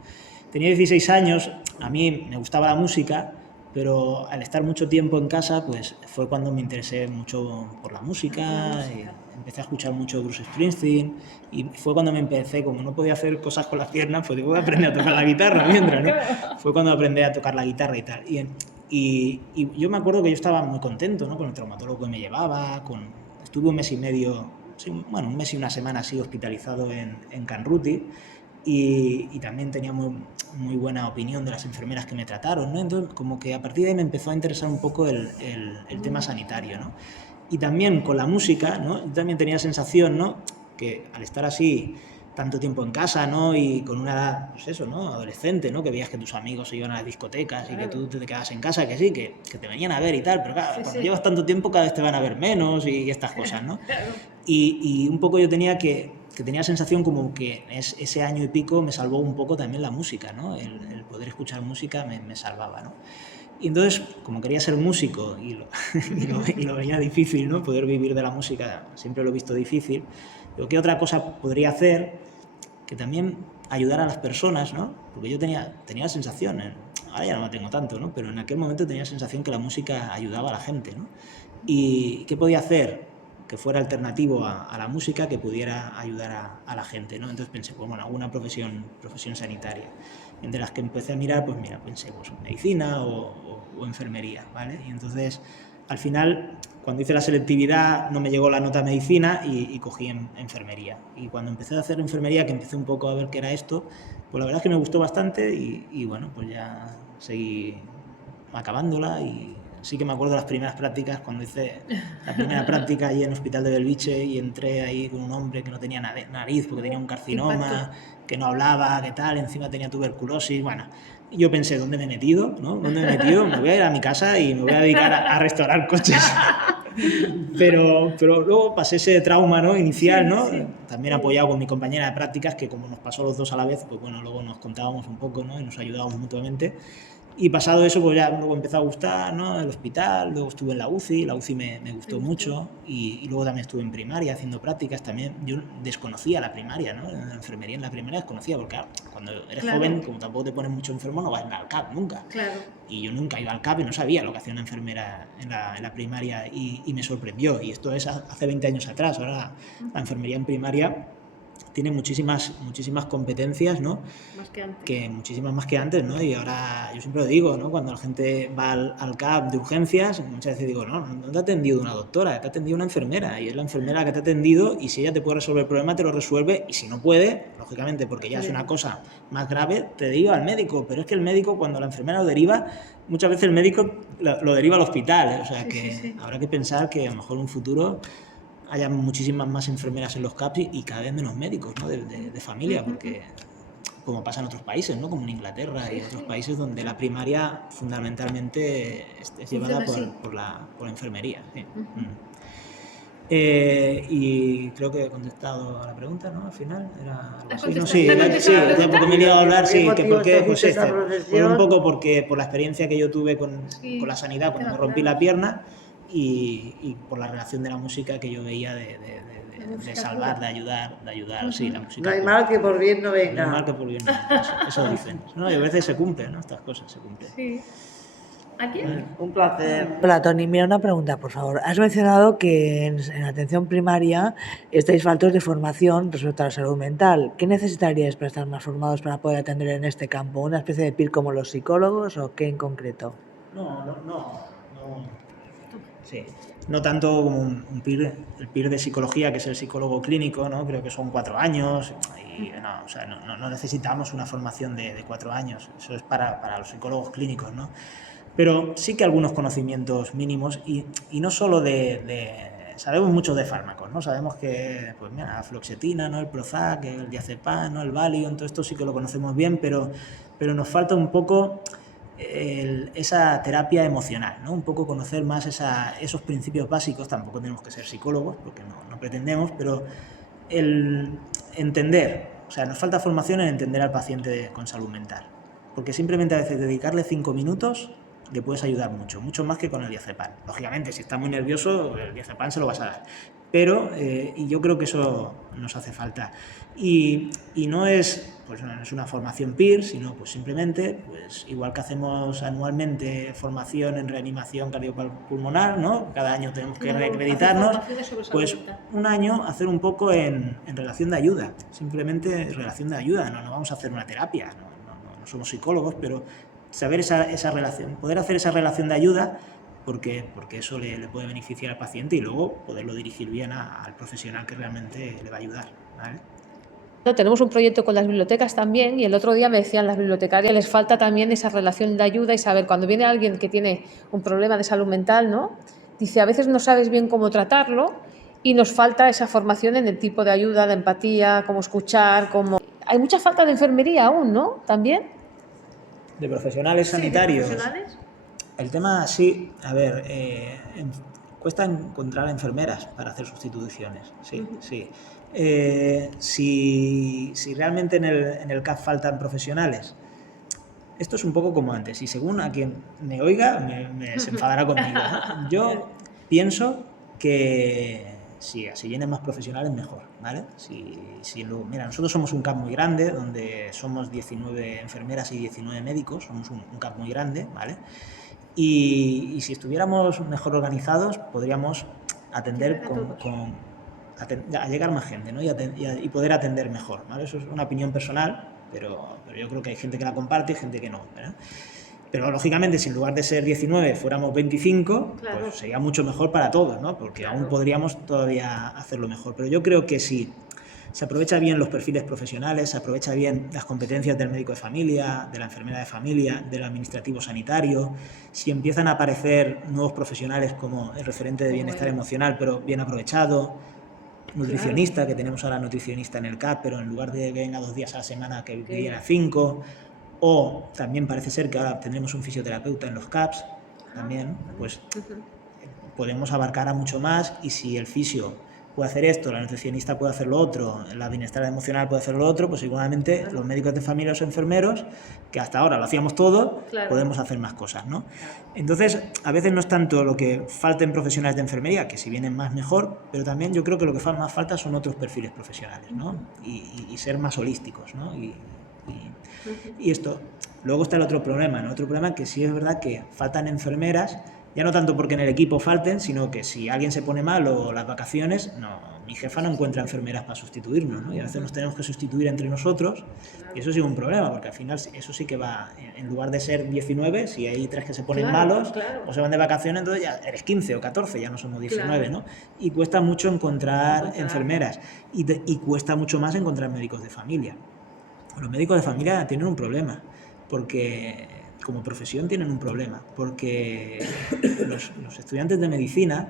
Tenía 16 años, a mí me gustaba la música, pero al estar mucho tiempo en casa, pues fue cuando me interesé mucho por la música, y empecé a escuchar mucho Bruce Springsteen, y fue cuando me empecé, como no podía hacer cosas con las piernas, pues digo, voy a aprender a tocar la guitarra mientras, ¿no? Fue cuando aprendí a tocar la guitarra y tal. Y yo me acuerdo que yo estaba muy contento, ¿no? Con el traumatólogo que me llevaba, estuve un mes y medio, sí, bueno, un mes y una semana así hospitalizado en Canruti, y también tenía muy buena opinión de las enfermeras que me trataron, ¿no? Entonces, como que a partir de ahí me empezó a interesar un poco el tema sanitario, ¿no? Y también con la música, ¿no? Yo también tenía sensación, ¿no? Que al estar así tanto tiempo en casa, ¿no? Y con una edad, pues eso, ¿no? Adolescente, ¿no? Que veías que tus amigos se iban a las discotecas y que tú te quedabas en casa, que sí, que te venían a ver y tal, pero claro, cuando llevas tanto tiempo cada vez te van a ver menos y estas cosas, ¿no? Y un poco yo tenía tenía sensación como que ese año y pico me salvó un poco también la música, ¿no? El poder escuchar música me salvaba, ¿no? Y entonces, como quería ser músico y lo veía difícil, ¿no? Poder vivir de la música, siempre lo he visto difícil. Digo, ¿qué otra cosa podría hacer que también ayudara a las personas, ¿no? Porque yo tenía la sensación, ahora ya no la tengo tanto, ¿no? Pero en aquel momento tenía la sensación que la música ayudaba a la gente, ¿no? ¿Y qué podía hacer que fuera alternativo a la música, que pudiera ayudar a la gente, ¿no? Entonces pensé, pues bueno, alguna profesión sanitaria. Entre las que empecé a mirar, pues mira, pensé, pues medicina o enfermería, ¿vale? Y entonces, al final, cuando hice la selectividad, no me llegó la nota medicina y cogí enfermería. Y cuando empecé a hacer enfermería, que empecé un poco a ver qué era esto, pues la verdad es que me gustó bastante y bueno, pues ya seguí acabándola y sí que me acuerdo de las primeras prácticas, cuando hice la primera práctica allí en el Hospital de Belviche y entré ahí con un hombre que no tenía nariz porque tenía un carcinoma, que no hablaba, que tal, encima tenía tuberculosis, bueno, yo pensé, ¿dónde me he metido? ¿No? ¿Dónde me he metido? Me voy a ir a mi casa y me voy a dedicar a restaurar coches. Pero luego pasé ese trauma, ¿no? Inicial, ¿no? Sí. También apoyado con mi compañera de prácticas, que como nos pasó los dos a la vez, pues bueno, luego nos contábamos un poco, ¿no? Y nos ayudábamos mutuamente. Y pasado eso, pues ya luego empezó a gustar, ¿no? El hospital, luego estuve en la UCI me gustó mucho y luego también estuve en primaria haciendo prácticas también. Yo desconocía la primaria, ¿no? La enfermería en la primaria desconocía, porque claro, cuando eres joven, como tampoco te pones mucho enfermo, no vas al CAP nunca. Claro. Y yo nunca iba al CAP y no sabía lo que hacía una enfermera en la primaria y me sorprendió. Y esto es hace 20 años atrás. Ahora la enfermería en primaria tiene muchísimas competencias, ¿no? Más que antes. Muchísimas más que antes, ¿no? Y ahora, yo siempre lo digo, ¿no? Cuando la gente va al CAP de urgencias, muchas veces digo, no te ha atendido una doctora, te ha atendido una enfermera, y es la enfermera que te ha atendido, y si ella te puede resolver el problema, te lo resuelve, y si no puede, lógicamente, porque ya es una cosa más grave, te deriva al médico, pero es que el médico, cuando la enfermera lo deriva, muchas veces el médico lo deriva al hospital, ¿eh? O sea que habrá que pensar que a lo mejor en un futuro haya muchísimas más enfermeras en los CAPs y cada vez menos médicos, ¿no? de familia, porque como pasa en otros países, ¿no? Como en Inglaterra y otros países donde la primaria fundamentalmente es llevada por la enfermería. Sí. Y creo que he contestado a la pregunta, ¿no? Al final era algo así. No, sí, ya porque me he liado a hablar, sí, que por qué, pues fue un poco porque por la experiencia que yo tuve con la sanidad cuando me rompí la pierna, y por la relación de la música que yo veía de salvar, de ayudar, sí, la música. No hay mal que por bien no venga. No hay mal que por bien no venga, eso dicen, ¿no? Y a veces se cumplen, ¿no? Estas cosas se cumplen. Sí. ¿A quién? Un placer. Hola, Toni, mira una pregunta, por favor. Has mencionado que en atención primaria estáis faltos de formación respecto a la salud mental. ¿Qué necesitaríais para estar más formados para poder atender en este campo? ¿Una especie de PIR como los psicólogos o qué en concreto? No. Sí, no tanto como un PIR, el PIR de psicología, que es el psicólogo clínico, ¿no? Creo que son 4 años y no, o sea, no necesitamos una formación de 4 años, eso es para los psicólogos clínicos, ¿no? Pero sí que algunos conocimientos mínimos y no solo sabemos mucho de fármacos, ¿no? Sabemos que, pues mira, la fluoxetina, ¿no? El Prozac, el diazepam, ¿no? El Valium, todo esto sí que lo conocemos bien, pero nos falta un poco esa terapia emocional, ¿no? Un poco conocer más esos principios básicos. Tampoco tenemos que ser psicólogos, porque no pretendemos, pero el entender, o sea, nos falta formación en entender al paciente con salud mental, porque simplemente a veces dedicarle 5 minutos le puedes ayudar mucho, mucho más que con el diazepam. Lógicamente, si está muy nervioso, el diazepam se lo vas a dar, pero y yo creo que eso nos hace falta. Y no es, pues, no es una formación peer, sino pues simplemente, pues igual que hacemos anualmente formación en reanimación cardiopulmonar, ¿no? Cada año tenemos que reacreditarnos, pues un año hacer un poco en relación de ayuda, simplemente relación de ayuda. No vamos a hacer una terapia, no somos psicólogos, pero saber esa relación, poder hacer esa relación de ayuda, porque eso le puede beneficiar al paciente, y luego poderlo dirigir bien al profesional que realmente le va a ayudar, ¿vale? Tenemos un proyecto con las bibliotecas también, y el otro día me decían las bibliotecarias, les falta también esa relación de ayuda y saber, cuando viene alguien que tiene un problema de salud mental, ¿no? Dice, a veces no sabes bien cómo tratarlo y nos falta esa formación en el tipo de ayuda, de empatía, cómo escuchar, cómo... Hay mucha falta de enfermería aún, ¿no? También. De profesionales sanitarios. ¿De profesionales? El tema, sí, a ver, cuesta encontrar enfermeras para hacer sustituciones, sí, sí. Si realmente en el CAF faltan profesionales, esto es un poco como antes, y según a quien me oiga se enfadará conmigo. Yo pienso que si vienen más profesionales, mejor, ¿vale? Mira, nosotros somos un CAP muy grande, donde somos 19 enfermeras y 19 médicos, somos un CAP muy grande, ¿vale? Y si estuviéramos mejor organizados, podríamos atender a llegar más gente, ¿no? y poder atender mejor, ¿vale? Eso es una opinión personal, pero yo creo que hay gente que la comparte y gente que no, ¿verdad? Pero lógicamente, si en lugar de ser 19 fuéramos 25, claro, pues sería mucho mejor para todos, ¿no? Porque claro, aún podríamos todavía hacerlo mejor. Pero yo creo que si se aprovecha bien los perfiles profesionales, se aprovecha bien las competencias del médico de familia, de la enfermera de familia, del administrativo sanitario, si empiezan a aparecer nuevos profesionales como el referente de bienestar emocional, pero bien aprovechado, nutricionista, que tenemos ahora nutricionista en el CAP, pero en lugar de que venga 2 días a la semana, que viene 5, o también parece ser que ahora tendremos un fisioterapeuta en los CAPs, también, pues podemos abarcar a mucho más, y si el fisio puede hacer esto, la nutricionista puede hacer lo otro, la bienestar emocional puede hacer lo otro, pues igualmente los médicos de familia, los enfermeros, que hasta ahora lo hacíamos todo, podemos hacer más cosas, ¿no? Entonces, a veces no es tanto lo que falten profesionales de enfermería, que si vienen más mejor, pero también yo creo que lo que más falta son otros perfiles profesionales, ¿no? Y ser más holísticos, ¿no? Y esto, luego está el otro problema, ¿no? Otro problema que sí es verdad que faltan enfermeras, ya no tanto porque en el equipo falten, sino que si alguien se pone mal o las vacaciones, mi jefa no encuentra enfermeras para sustituirnos, ¿no? Y a veces nos tenemos que sustituir entre nosotros, y eso sí es un problema, porque al final eso sí que va, en lugar de ser 19, si hay 3 que se ponen malos o se van de vacaciones, entonces ya eres 15 o 14, ya no somos 19, ¿no? Y cuesta mucho encontrar enfermeras, y cuesta mucho más encontrar médicos de familia. Los médicos de familia tienen un problema, porque como profesión tienen un problema, porque los estudiantes de medicina,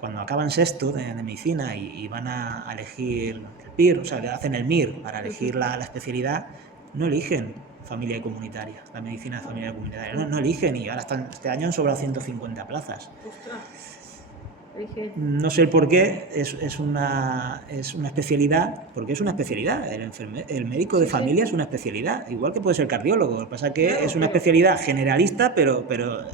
cuando acaban sexto de medicina y van a elegir el PIR, o sea, que hacen el MIR para elegir la especialidad, no eligen familia y comunitaria, la medicina de familia y comunitaria, no eligen, y ahora este año han sobrado 150 plazas. No sé el por qué, es una especialidad, porque es una especialidad, el médico de familia es una especialidad, igual que puede ser cardiólogo, lo que pasa es que es una especialidad generalista, pero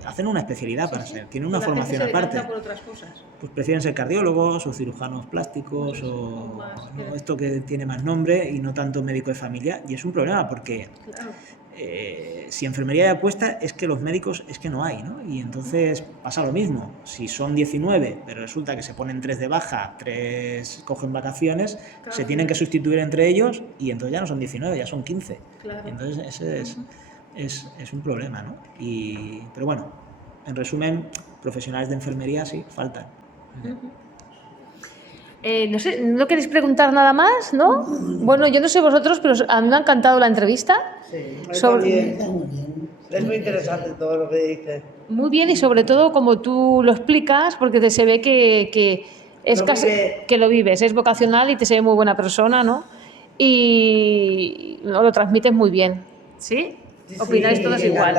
hacen una especialidad para ser, tienen una formación aparte. Por otras cosas. Pues prefieren ser cardiólogos o cirujanos plásticos o esto que tiene más nombre, y no tanto médico de familia, y es un problema porque... si enfermería de apuesta, es que los médicos es que no hay, ¿no? Y entonces pasa lo mismo. Si son 19, pero resulta que se ponen 3 de baja, 3 cogen vacaciones, se tienen que sustituir entre ellos, y entonces ya no son 19, ya son 15. Entonces ese es un problema, ¿no? Pero bueno, en resumen, profesionales de enfermería sí faltan. No sé, ¿no queréis preguntar nada más, no? Bueno, yo no sé vosotros, pero a mí me ha encantado la entrevista. Sí, es muy interesante todo lo que dice. Muy bien, y sobre todo como tú lo explicas, porque se ve que es casi que lo vives, es vocacional y te se ve muy buena persona, ¿no? Y lo transmites muy bien, ¿sí? Opináis todos igual.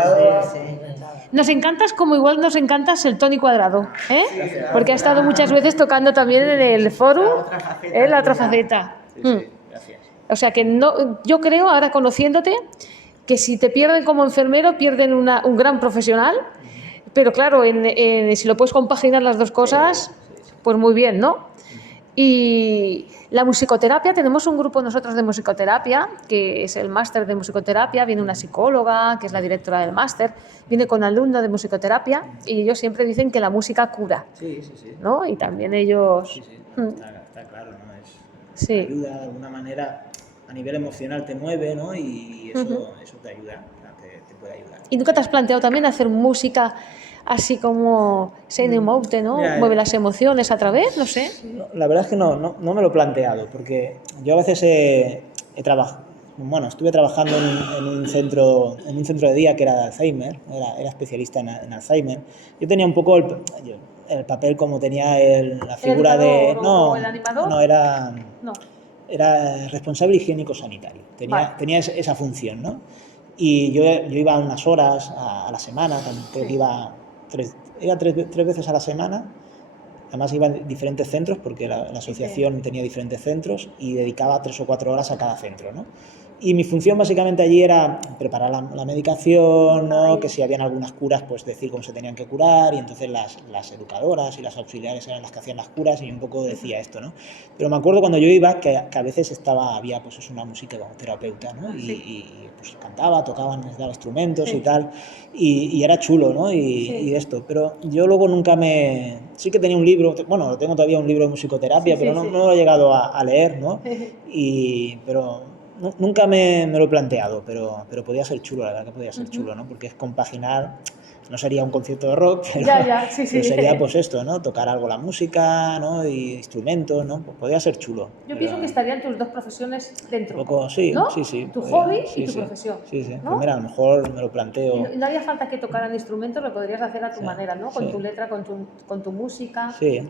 Nos encantas como igual nos encantas el Toni Cuadrado, ¿eh? Porque ha estado muchas veces tocando también en el foro, la otra faceta. Gracias. O sea que no, yo creo, ahora conociéndote, que si te pierden como enfermero, pierden un gran profesional, pero claro, si lo puedes compaginar las dos cosas, pues muy bien, ¿no? Y la musicoterapia, tenemos un grupo nosotros de musicoterapia, que es el máster de musicoterapia, viene una psicóloga, que es la directora del máster, viene con alumnos de musicoterapia y ellos siempre dicen que la música cura, Sí. ¿no? Y también ellos... Sí. Está claro, ¿no? Sí. Ayuda de alguna manera, a nivel emocional te mueve, ¿no? Y eso te ayuda, te puede ayudar. ¿Y nunca te has planteado también hacer música así como Shane Mountain, ¿no? Mira, Mueve las emociones a través, no sé. No, la verdad es que no me lo he planteado, porque yo a veces he trabajado, bueno, estuve trabajando en un centro de día que era de Alzheimer, era especialista en Alzheimer. Yo tenía un poco el papel como tenía la figura de... ¿El No, o el animador? no, era No. responsable higiénico-sanitario, tenía esa función, ¿no? Y yo iba unas horas a la semana, creo que iba tres veces a la semana. Además iba en diferentes centros porque la asociación tenía diferentes centros y dedicaba 3 o 4 horas a cada centro, ¿no? Y mi función básicamente allí era preparar la medicación, ¿no? Que si habían algunas curas, pues decir cómo se tenían que curar, y entonces las educadoras y las auxiliares eran las que hacían las curas y un poco decía esto, ¿no? Pero me acuerdo cuando yo iba que a veces había pues una música terapeuta, ¿no? Y pues cantaba, tocaban, les daba instrumentos y tal, y era chulo, ¿no? Y esto, pero yo luego nunca sí que tenía un libro, bueno, tengo todavía un libro de musicoterapia, pero no lo he llegado a leer, ¿no? Pero nunca me lo he planteado, pero podía ser chulo, la verdad que podía ser chulo, ¿no? Porque es compaginar, no sería un concierto de rock, pero, pero sería pues esto, ¿no? Tocar algo la música, ¿no? Y instrumentos, ¿no? Pues podría ser chulo. Yo pienso que estarían tus dos profesiones dentro. Un poco, sí, ¿no? sí. Tu podría, hobby y tu profesión. Sí. ¿no? Pues mira, a lo mejor me lo planteo. Y no haría falta que tocaran instrumentos, lo podrías hacer a tu manera, ¿no? Con sí. tu letra, con tu música. Sí,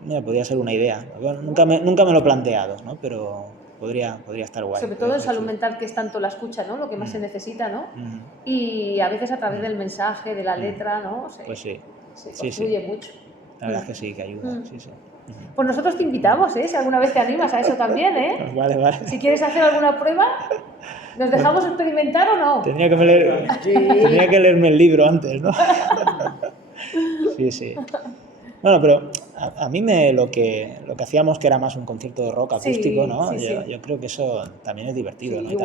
mira, podría ser una idea. Bueno, nunca me lo he planteado, ¿no? Pero podría estar guay. Sobre todo en salud mental, que es tanto la escucha, ¿no? Lo que más se necesita, ¿no? Y a veces a través del mensaje, de la letra, ¿no? Pues sí. Se construye mucho. La verdad es que sí, que ayuda, sí. Pues nosotros te invitamos, ¿eh? Si alguna vez te animas a eso también, ¿eh? Pues vale. Si quieres hacer alguna prueba, ¿nos dejamos experimentar o no? Tenía que leerme el libro antes, ¿no? Sí. Bueno, pero a mí lo que hacíamos, que era más un concierto de rock acústico, ¿no? Yo creo que eso también es divertido, ¿no? Y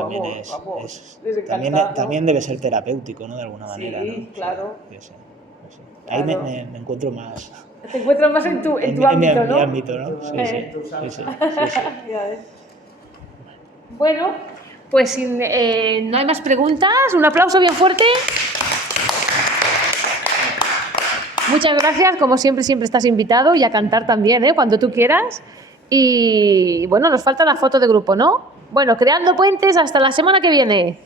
también también debe ser terapéutico, ¿no? De alguna manera, ¿no? Sí, claro. Sí. Ahí me encuentro más... Te encuentras más en tu ámbito, ¿no? En mi ámbito, ¿no? Sí. Bueno, pues si no hay más preguntas, un aplauso bien fuerte. Muchas gracias, como siempre estás invitado, y a cantar también, cuando tú quieras. Y bueno, nos falta la foto de grupo, ¿no? Bueno, creando puentes, hasta la semana que viene.